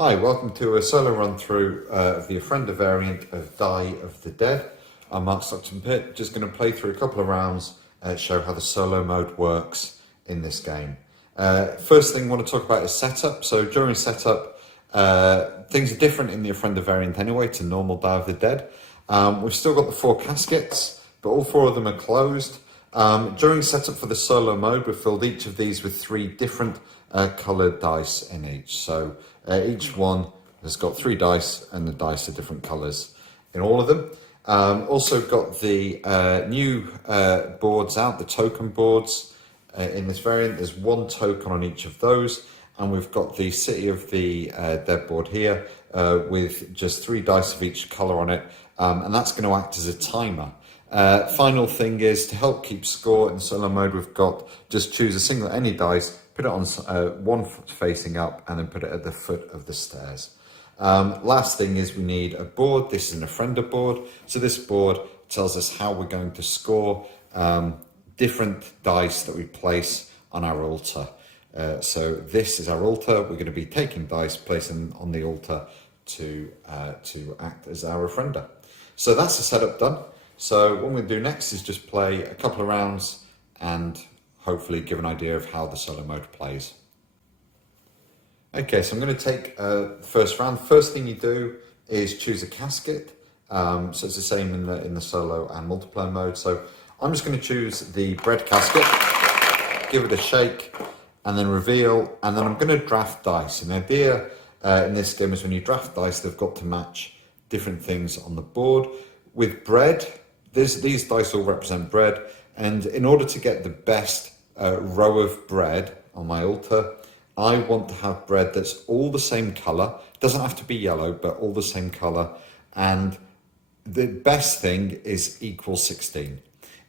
Hi, welcome to a solo run through of the Ofrenda variant of Die of the Dead. I'm Mark Stockton-Pitt, just going to play through a couple of rounds, show how the solo mode works in this game. First thing I want to talk about is setup. So during setup, things are different in the Ofrenda variant anyway to normal Die of the Dead. We've still got the 4 caskets, but all 4 of them are closed. During setup for the solo mode, we've filled each of these with 3 different coloured dice in each. So each one has got 3 dice, and the dice are different colours in all of them. Also got the new boards out, the token boards in this variant. There's 1 token on each of those, and we've got the City of the Dead board here with just 3 dice of each colour on it, and that's going to act as a timer. Final thing is to help keep score in solo mode. We've got just choose a single any dice, put it on one foot facing up, and then put it at the foot of the stairs. Last thing is we need a board. This is an Ofrenda board. So this board tells us how we're going to score different dice that we place on our altar. So this is our altar. We're going to be taking dice, placing on the altar to act as our Ofrenda. So that's the setup done. So what I'm going to do next is just play a couple of rounds and hopefully give an idea of how the solo mode plays. Okay, so I'm going to take the first round. The first thing you do is choose a casket. So it's the same in the solo and multiplayer mode. So I'm just going to choose the bread casket, give it a shake, and then reveal. And then I'm going to draft dice. And the idea in this game is when you draft dice, they've got to match different things on the board. With bread, these dice all represent bread. And in order to get the best row of bread on my altar, I want to have bread that's all the same colour. It doesn't have to be yellow, but all the same colour. And the best thing is equal 16.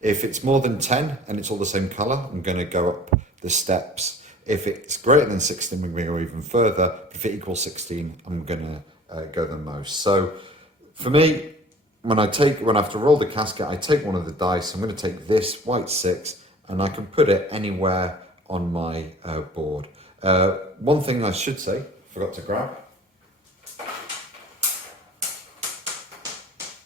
If it's more than 10 and it's all the same colour, I'm going to go up the steps. If it's greater than 16, I'm going to go even further. But if it equals 16, I'm going to go the most. So for me, when I have to roll the casket, I take one of the dice. I'm going to take this white 6, and I can put it anywhere on my board. One thing I should say, forgot to grab.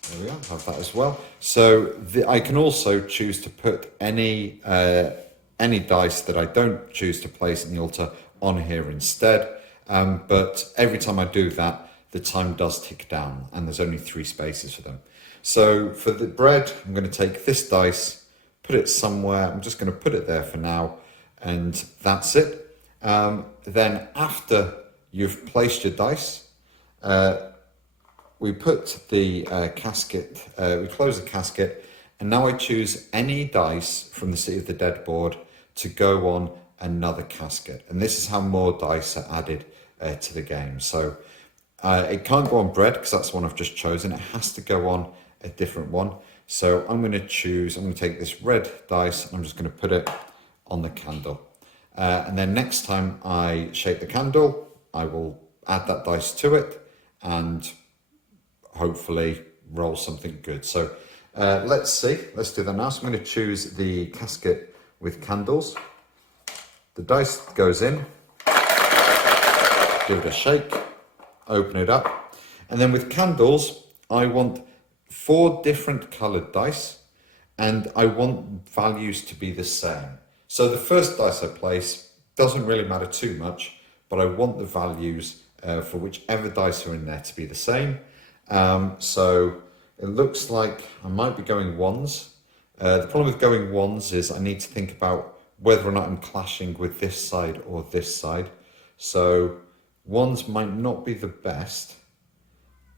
There we are, have that as well. So I can also choose to put any dice that I don't choose to place in the altar on here instead. But every time I do that, the time does tick down, and there's only 3 spaces for them. So for the bread, I'm going to take this dice, put it somewhere. I'm just going to put it there for now, and that's it. Then after you've placed your dice, we put the casket, we close the casket, and now I choose any dice from the City of the Dead board to go on another casket. And this is how more dice are added to the game. So it can't go on bread because that's the one I've just chosen. It has to go on a different one. So I'm going to take this red dice and I'm just going to put it on the candle. And then next time I shake the candle, I will add that dice to it and hopefully roll something good. So let's see. Let's do that now. So I'm going to choose the casket with candles. The dice goes in. Give it a shake. Open it up. And then with candles, I want 4 different coloured dice, and I want values to be the same. So the first dice I place doesn't really matter too much, but I want the values for whichever dice are in there to be the same. So it looks like I might be going 1s. The problem with going 1s is I need to think about whether or not I'm clashing with this side or this side. So 1s might not be the best,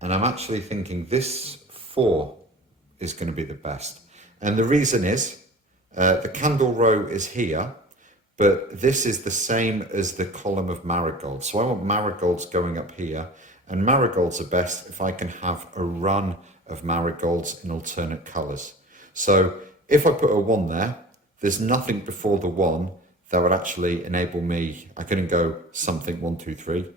and I'm actually thinking this 4 is going to be the best. And the reason is the candle row is here, but this is the same as the column of marigolds. So I want marigolds going up here, and marigolds are best if I can have a run of marigolds in alternate colours. So if I put a 1 there, there's nothing before the 1 that would actually enable me. I couldn't go something 1, 2, 3,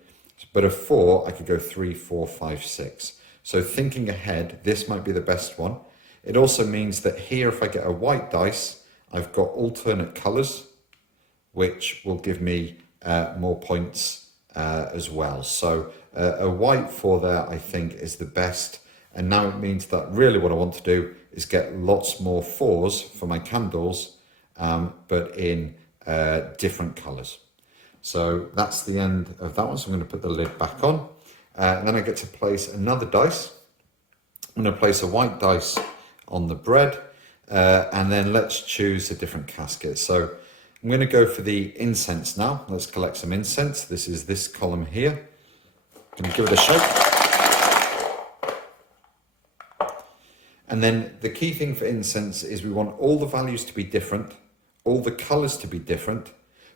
but a 4, I could go 3, 4, 5, 6. So thinking ahead, this might be the best one. It also means that here, if I get a white dice, I've got alternate colours, which will give me more points as well. So a white 4 there, I think, is the best. And now it means that really what I want to do is get lots more 4s for my candles, but in different colours. So that's the end of that one. So I'm going to put the lid back on. And then I get to place another dice. I'm going to place a white dice on the bread. And then let's choose a different casket. So I'm going to go for the incense now. Let's collect some incense. This is this column here. I'm going to give it a shake. And then the key thing for incense is we want all the values to be different, all the colours to be different,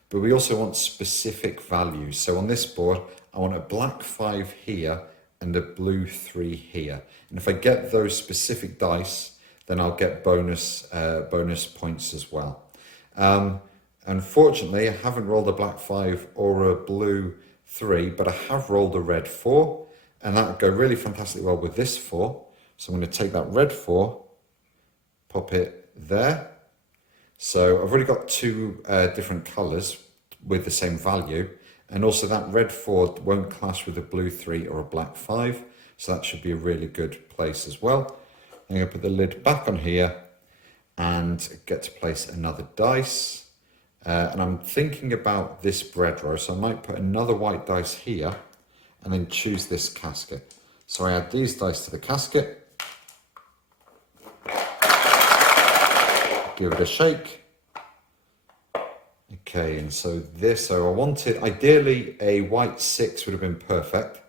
but we also want specific values. So on this board, I want a black 5 here and a blue 3 here. And if I get those specific dice, then I'll get bonus points as well. Unfortunately, I haven't rolled a black 5 or a blue 3, but I have rolled a red 4, and that would go really fantastically well with this 4. So I'm going to take that red 4, pop it there. So I've already got 2 different colours with the same value, and also that red 4 won't clash with a blue 3 or a black 5, so that should be a really good place as well. I'm going to put the lid back on here and get to place another dice. And I'm thinking about this bread row, so I might put another white dice here and then choose this casket. So I add these dice to the casket, give it a shake. Okay, and so I wanted, ideally a white 6 would have been perfect.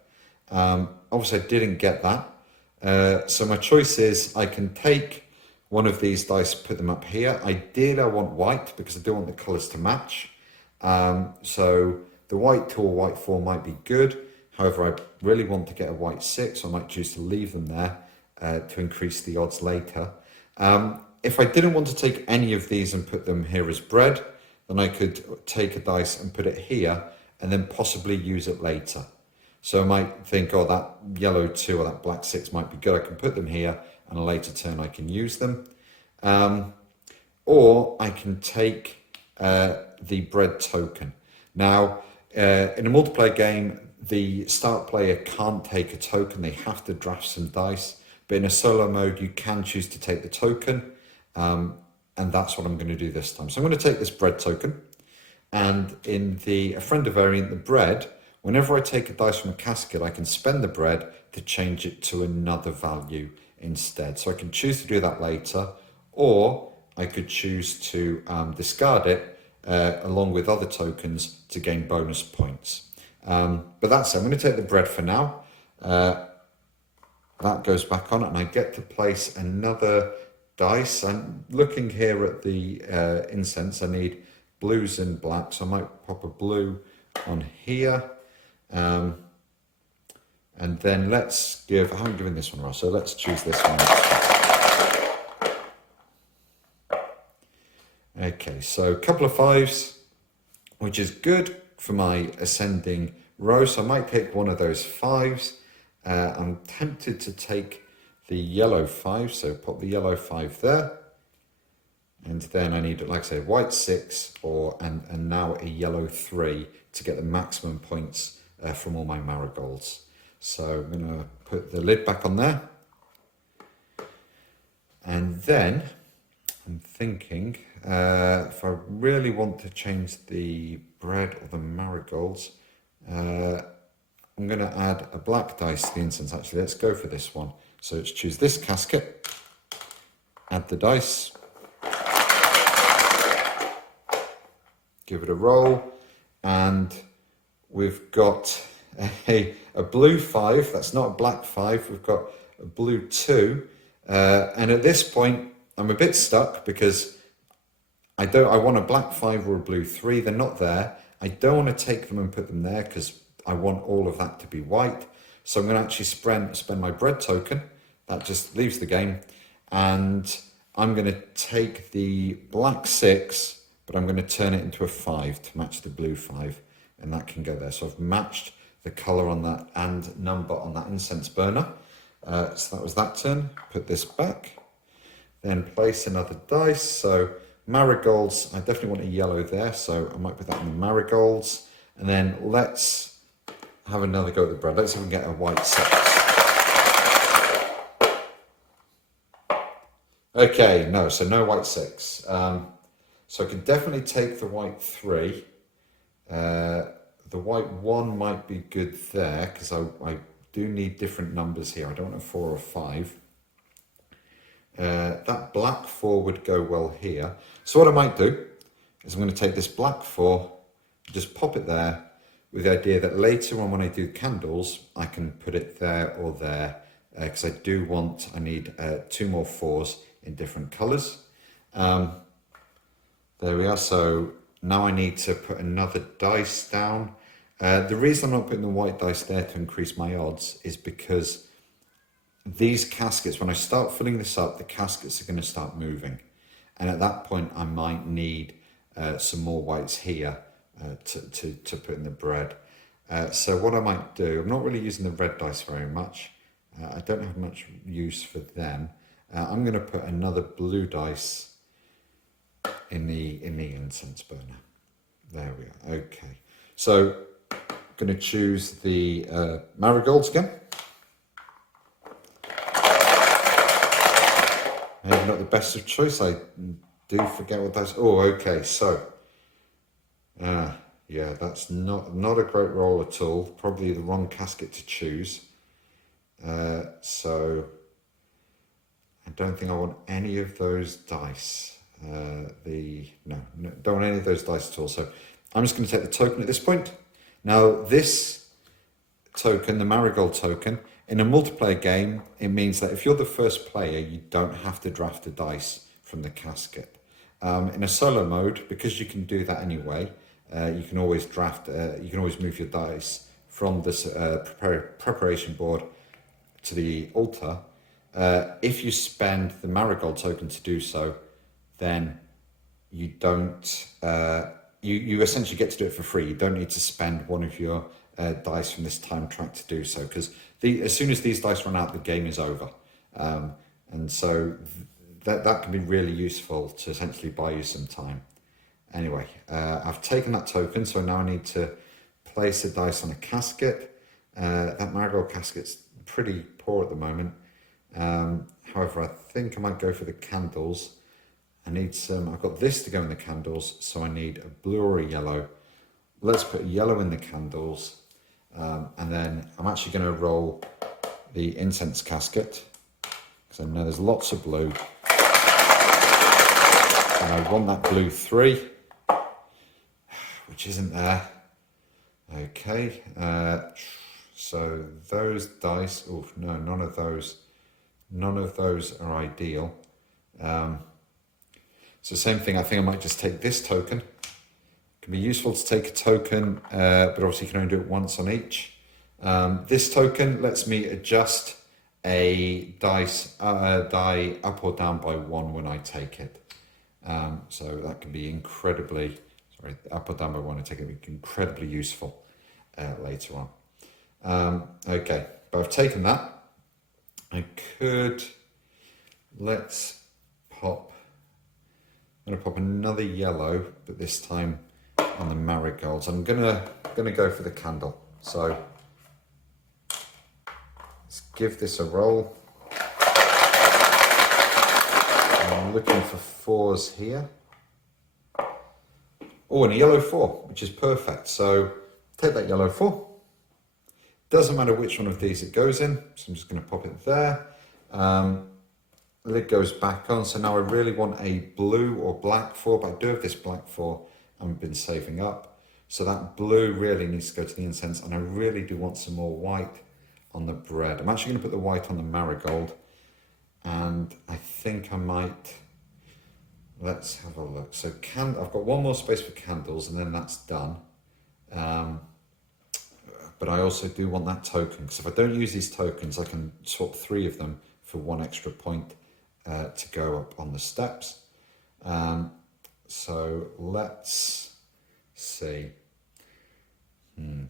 Obviously I didn't get that. So my choice is I can take one of these dice, put them up here. Ideally, I want white because I do want the colours to match. So the white 2 or white 4 might be good. However, I really want to get a white 6, so I might choose to leave them there to increase the odds later. If I didn't want to take any of these and put them here as bread, then I could take a dice and put it here and then possibly use it later. So I might think, oh, that yellow 2 or that black 6 might be good. I can put them here, and a later turn I can use them. Or I can take the bread token. Now, in a multiplayer game, the start player can't take a token. They have to draft some dice. But in a solo mode, you can choose to take the token. And that's what I'm going to do this time. So I'm going to take this bread token. And in the Ofrenda variant, the bread, whenever I take a dice from a casket, I can spend the bread to change it to another value instead. So I can choose to do that later, or I could choose to discard it along with other tokens to gain bonus points. But that's it. I'm going to take the bread for now. That goes back on, and I get to place another dice. I'm looking here at the incense. I need blues and blacks. So I might pop a blue on here. And then let's give, I haven't given this one, Ross, so let's choose this one. Okay, so a couple of 5s, which is good for my ascending row. So I might take one of those 5s. I'm tempted to take the yellow 5, so pop the yellow 5 there. And then I need, like I say, white 6 and now a yellow 3 to get the maximum points from all my marigolds. So I'm going to put the lid back on there. And then I'm thinking if I really want to change the bread or the marigolds, I'm going to add a black dice to the incense. Actually, let's go for this one. So let's choose this casket, add the dice, give it a roll, and we've got a blue 5. That's not a black 5. We've got a blue 2, and at this point I'm a bit stuck because I want a black 5 or a blue 3. They're not there. I don't want to take them and put them there because I want all of that to be white. So I'm going to actually spend my bread token. That just leaves the game, and I'm going to take the black 6, but I'm going to turn it into a 5 to match the blue 5, and that can go there. So I've matched the colour on that and number on that incense burner. So that was that turn. Put this back. Then place another dice. So marigolds, I definitely want a yellow there, so I might put that in the marigolds. And then let's have another go at the bread. Let's see if we can get a white 6. Okay, no, so no white 6. So I could definitely take the white 3. The white 1 might be good there, because I do need different numbers here. I don't want a 4 or 5. That black 4 would go well here. So what I might do is I'm going to take this black 4, just pop it there, with the idea that later on when I do candles, I can put it there or there, because I need 2 more 4s in different colours. There we are. So now I need to put another dice down. The reason I'm not putting the white dice there to increase my odds is because these caskets, when I start filling this up, the caskets are going to start moving. And at that point, I might need some more whites here to put in the bread. So what I might do, I'm not really using the red dice very much. I don't have much use for them. I'm going to put another blue dice in the incense burner. There we are. Okay. So I'm going to choose the marigolds again. Maybe not the best of choice. I do forget what that's. Oh, okay. So, yeah, that's not a great roll at all. Probably the wrong casket to choose. So, I don't think I want any of those dice. No, don't want any of those dice at all. So, I'm just going to take the token at this point. Now, this token, the marigold token, in a multiplayer game, it means that if you're the first player, you don't have to draft a dice from the casket. In a solo mode, because you can do that anyway, you can always move your dice from this preparation board to the altar. If you spend the marigold token to do so, then you don't. You essentially get to do it for free. You don't need to spend one of your dice from this time track to do so, because as soon as these dice run out, the game is over. And so that can be really useful to essentially buy you some time. Anyway, I've taken that token, so now I need to place a dice on a casket. That marigold casket's pretty poor at the moment. However, I think I might go for the candles. I've got this to go in the candles, so I need a blue or a yellow. Let's put a yellow in the candles. And then I'm actually going to roll the incense casket, because I know there's lots of blue. And I want that blue 3, which isn't there. Okay, so those dice, oh no, none of those are ideal. So same thing, I think I might just take this token. It can be useful to take a token, but obviously you can only do it once on each. This token lets me adjust a die up or down by 1 when I take it. So that can be up or down by 1, I take it, can be incredibly useful later on. Okay, but I've taken that. Let's pop, I'm going to pop another yellow, but this time on the marigolds. I'm gonna go for the candle. So let's give this a roll. I'm looking for 4s here. Oh, and a yellow 4, which is perfect. So take that yellow 4. Doesn't matter which one of these it goes in, so I'm just going to pop it there. Lid goes back on, so now I really want a blue or black 4, but I do have this black 4 I've been saving up. So that blue really needs to go to the incense, and I really do want some more white on the bread. I'm actually going to put the white on the marigold, and I think I might, let's have a look. So I've got one more space for candles, and then that's done. But I also do want that token, because if I don't use these tokens, I can swap 3 of them for 1 extra point to go up on the steps. So let's see. Right,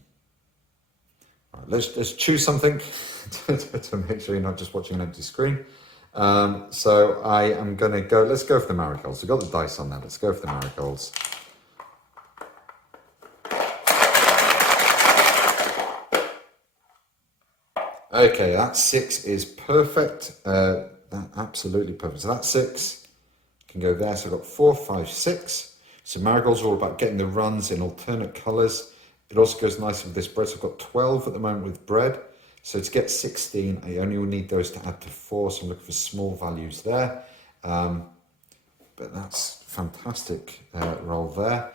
let's choose something to make sure you're not just watching an empty screen. So I am going to go, let's go for the marigolds. We've got the dice on there, let's go for the marigolds. Okay, that 6 is perfect. That absolutely perfect. So that 6 can go there. So I've got 4, 5, 6. So marigolds are all about getting the runs in alternate colours. It also goes nicely with this bread. So I've got 12 at the moment with bread. So to get 16, I only will need those to add to 4. So I'm looking for small values there. But that's fantastic roll there.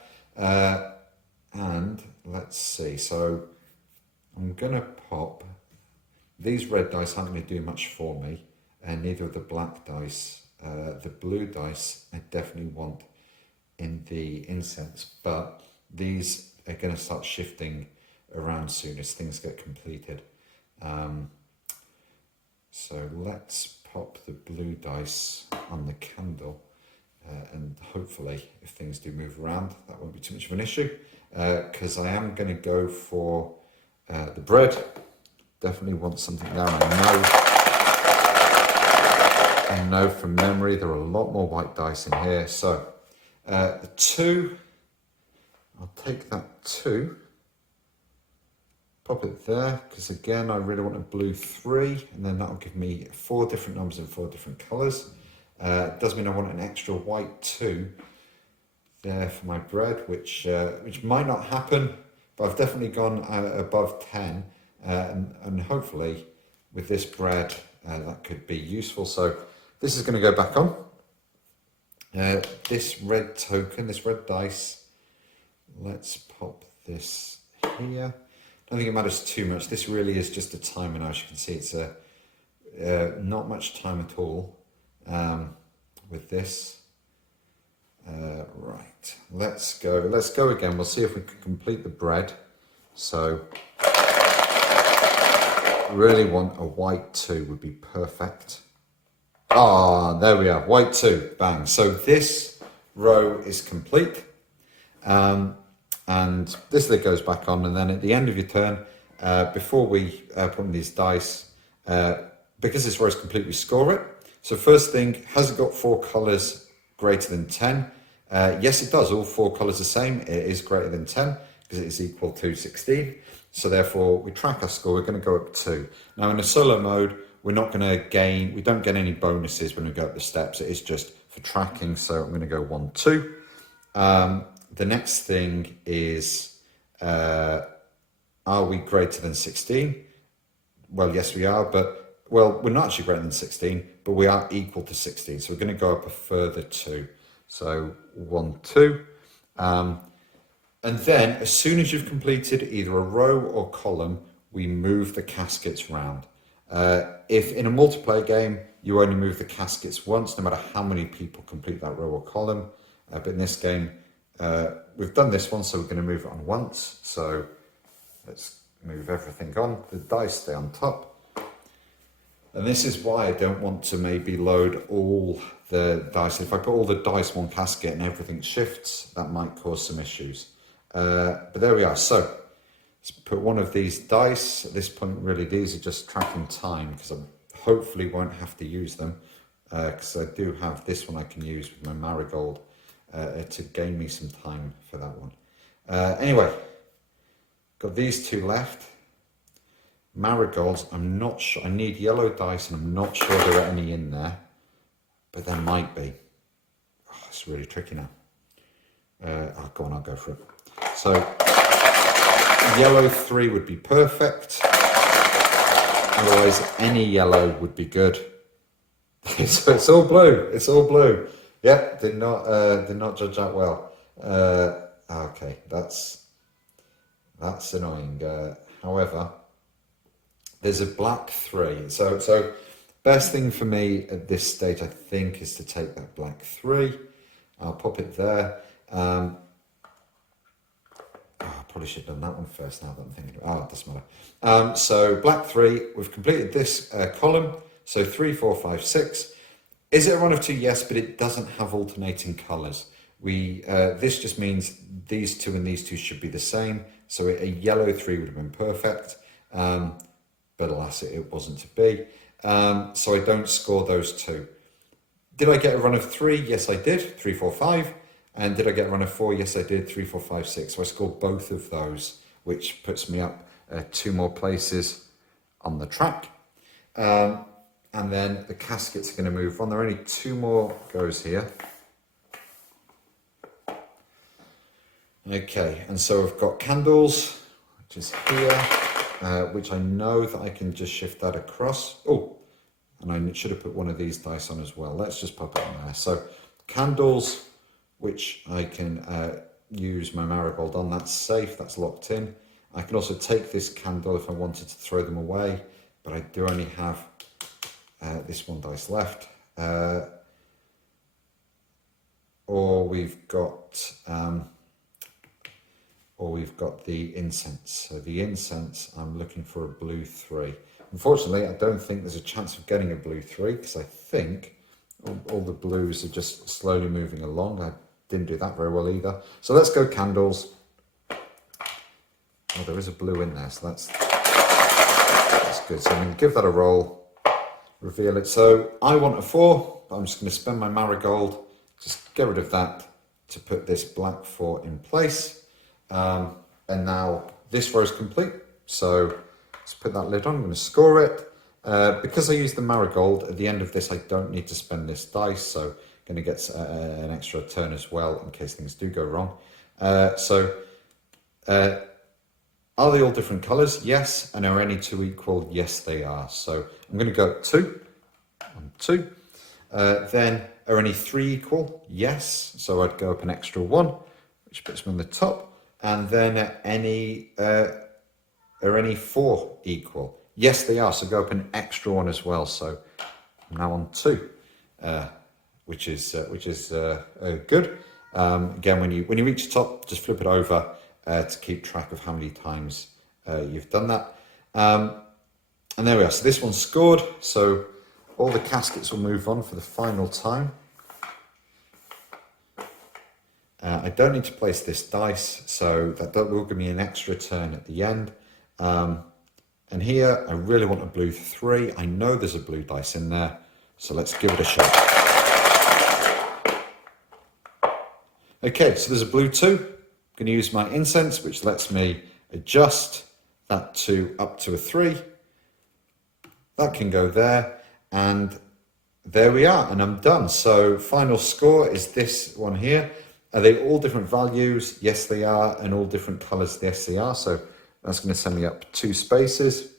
And let's see. So I'm going to pop. These red dice aren't going to do much for me. And neither of the black dice. The blue dice I definitely want in the incense, but these are going to start shifting around soon as things get completed. So let's pop the blue dice on the candle, and hopefully if things do move around that won't be too much of an issue, because I am going to go for the bread. Definitely want something there. I know from memory there are a lot more white dice in here. So the 2, I'll take that 2, pop it there, because again I really want a blue 3, and then that'll give me 4 different numbers in 4 different colours. It does mean I want an extra white 2 there for my bread, which might not happen, but I've definitely gone above 10, and hopefully with this bread that could be useful. So this is going to go back on. This red token, this red dice, let's pop this here. I don't think it matters too much. This really is just a timer now. As you can see, it's not much time at all with this. Right, let's go again. We'll see if we can complete the bread. So really want a white 2 would be perfect. Ah, there we are, white 2, bang. So this row is complete. And this lid goes back on, and then at the end of your turn, before we put in these dice, because this row is complete, we score it. So first thing, has it got 4 colours greater than 10? Yes, it does. All 4 colours the same. It is greater than 10 because it is equal to 16. So therefore, we track our score. We're going to go up 2. Now in a solo mode, we're not going to gain. We don't get any bonuses when we go up the steps. It is just for tracking. So I'm going to go 1, 2. The next thing is, are we greater than 16? Well, yes, we are, but, well, we're not actually greater than 16, but we are equal to 16. So we're going to go up a further 2. So 1, 2. And then as soon as you've completed either a row or column, we move the caskets round. If in a multiplayer game, you only move the caskets once, no matter how many people complete that row or column. But in this game, we've done this one, so we're going to move it on once. So let's move everything on. The dice stay on top. And this is why I don't want to maybe load all the dice. If I put all the dice in one casket and everything shifts, that might cause some issues. But there we are. So let's put one of these dice. At this point, really, these are just tracking time because I hopefully won't have to use them, because I do have this one I can use with my marigold to gain me some time for that one. Anyway, got these 2 left. Marigolds, I'm not sure. I need yellow dice, and I'm not sure there are any in there, but there might be. Oh, it's really tricky now. Oh, go on, I'll go for it. So yellow 3 would be perfect. Otherwise, any yellow would be good. So it's all blue. It's all blue. Yep, did not judge that well. Okay, that's annoying. However, there's a black 3. So best thing for me at this stage, I think, is to take that black 3. I'll pop it there. I probably should have done that one first now that I'm thinking about it. It doesn't matter. So black 3, we've completed this column. So 3, 4, 5, 6. Is it a run of 2? Yes, but it doesn't have alternating colours. This just means these 2 and these 2 should be the same. So a yellow 3 would have been perfect. But alas, it wasn't to be. So I don't score those 2. Did I get a run of 3? Yes, I did. 3, 4, 5. And did I get a run of 4? Yes, I did. 3, 4, 5, 6. So I scored both of those, which puts me up 2 more places on the track. And then the caskets are going to move on. There are only 2 more goes here. Okay, and so we've got candles, which is here, which I know that I can just shift that across. Oh, and I should have put one of these dice on as well. Let's just pop it on there. So candles, which I can use my marigold on. That's safe, that's locked in. I can also take this candle if I wanted to throw them away, but I do only have this 1 dice left. Or we've got the incense. So the incense, I'm looking for a blue 3. Unfortunately, I don't think there's a chance of getting a blue 3 because I think all the blues are just slowly moving along. I didn't do that very well either. So let's go candles. Oh, there is a blue in there, so that's good. So I'm going to give that a roll, reveal it. So I want a 4, but I'm just going to spend my marigold, just get rid of that to put this black 4 in place. And now this row is complete. So let's put that lid on. I'm going to score it. Because I used the marigold, at the end of this, I don't need to spend this dice. So I'm going to get an extra turn as well in case things do go wrong. Are they all different colours? Yes. And are any 2 equal? Yes, they are. So I'm going to go 2 on 2. Then are any 3 equal? Yes. So I'd go up an extra 1, which puts me on the top. And then are any 4 equal? Yes, they are. So go up an extra 1 as well. So I'm now on 2, which is good. Again, when you reach the top, just flip it over to keep track of how many times you've done that. And there we are. So this one's scored. So all the caskets will move on for the final time. I don't need to place this dice, so that will give me an extra turn at the end. And here, I really want a blue 3. I know there's a blue dice in there, so let's give it a shot. Okay, so there's a blue 2. I'm going to use my incense, which lets me adjust that to up to a 3. That can go there, and there we are, and I'm done. So final score is this one here. Are they all different values? Yes, they are, and all different colours? Yes, they are. So that's going to send me up 2 spaces.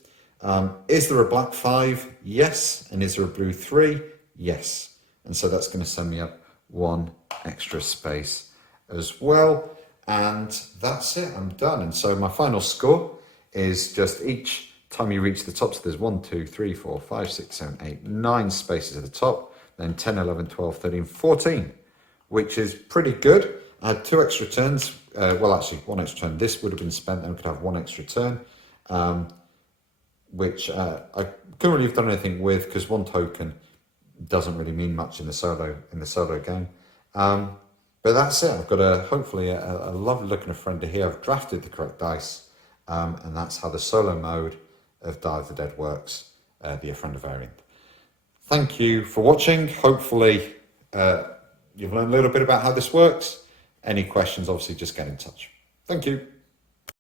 Is there a black 5? Yes. And is there a blue 3? Yes. And so that's going to send me up 1 extra space as well. And that's it, I'm done. And so my final score is just each time you reach the top. So there's 1, 2, 3, 4, 5, 6, 7, 8, 9 spaces at the top. Then 10, 11, 12, 13, 14. Which is pretty good. I had 2 extra turns. Well, actually, 1 extra turn. This would have been spent, then we could have 1 extra turn, which I couldn't really have done anything with because 1 token doesn't really mean much in the solo game. But that's it. I've got hopefully a lovely looking Ofrenda here. I've drafted the correct dice, and that's how the solo mode of Die of the Dead works, the Ofrenda variant. Thank you for watching. Hopefully, you've learned a little bit about how this works. Any questions, obviously, just get in touch. Thank you.